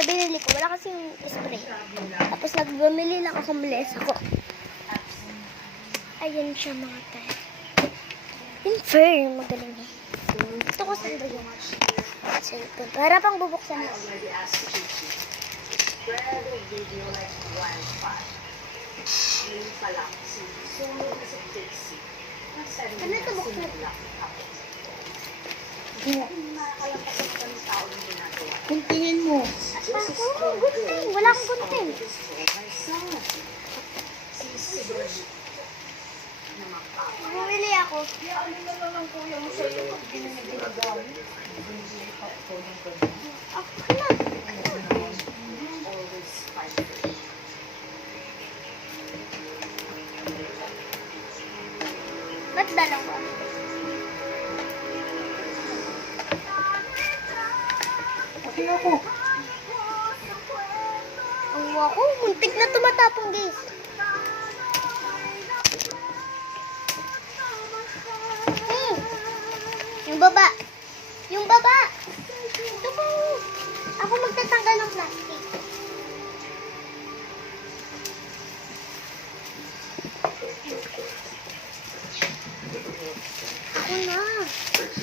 Ito binili ko. Wala kasing spray. Tapos nagbumili lang ako males ako. Ayan siya mga tayo. Yung fur, magaling eh. Gusto ko saan ba yun? Cellphone. Para pang bubuksan mo. Ano ito buksan? Kuntingin mo. Gunting. Wala akong gunting. Bumili ako. Ano na lang po yung sa'yo pag ginagagamit. Ako na. Ba't dalawa? Pati ako. Ang wako, muntik na tumatapong guys. Yung baba. Yung baba. Ito po. Ako magtatanggal ng plastic. Ako na.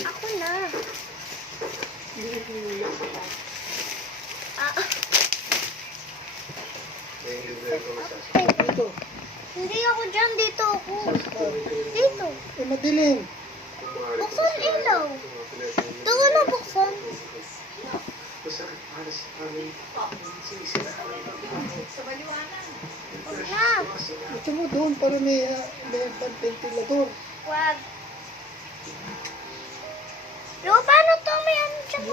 Ako na. Ah. Dito. Hindi ako dyan. Dito ako. Dito. Eh, madilim. Buksan ilaw. Ito na buksan. Huwag na. Ito mo doon para may ventilador. Wag. Pero paano to? May ano dyan?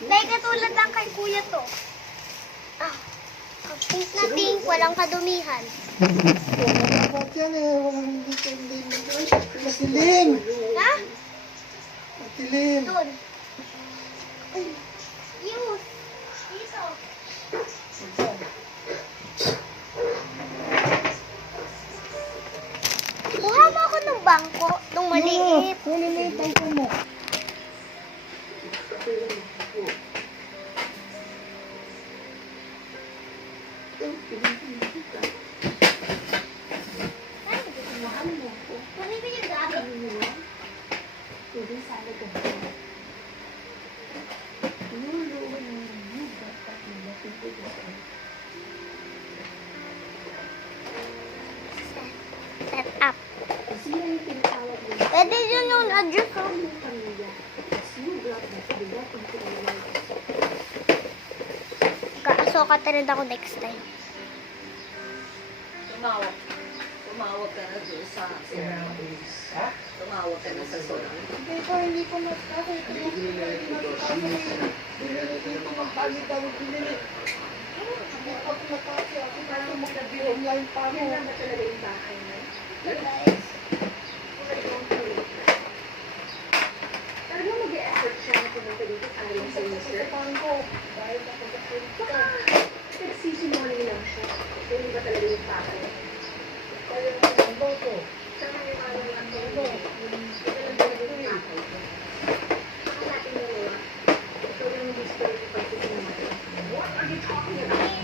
Dahil katulad lang kay kuya to. Ah. Ang pink na pink, walang kadumihan. Wala yan eh. Walang hindi. Madilim. Ha? Madilim. Doon. Yun. Dito. Kuha mo ako ng bangko, nung maliit. Huli mo yung tangko mo. Kunin mo yung gamit. Set up. Pwede yun yung adjust ko. Kakasukat na rin ako next time. Tumawag ka na doon sa Tumawag ka na sa solar. Hindi ko kasi dito magpalit ako pinili. Hindi ko nakasi ako parang mag-online pa mo. Yan lang ba talaga yung bahay mo? Talaga mag-e-effort siya na pumunta dito ayon sa iyo, sir? Tangko. Dahil nakapag-apply ka. Nagsisimoli lang siya. Hindi ba talaga yung bahay? Kaya ang boto. Sa mga parang lang ito, Ano? ito lang talaga yung bahay ko. Saka natin yung ikaw yung gusto rin yung pagsisimoli. What are you talking about?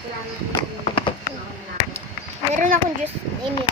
Salamat po. Meron akong juice. Ini.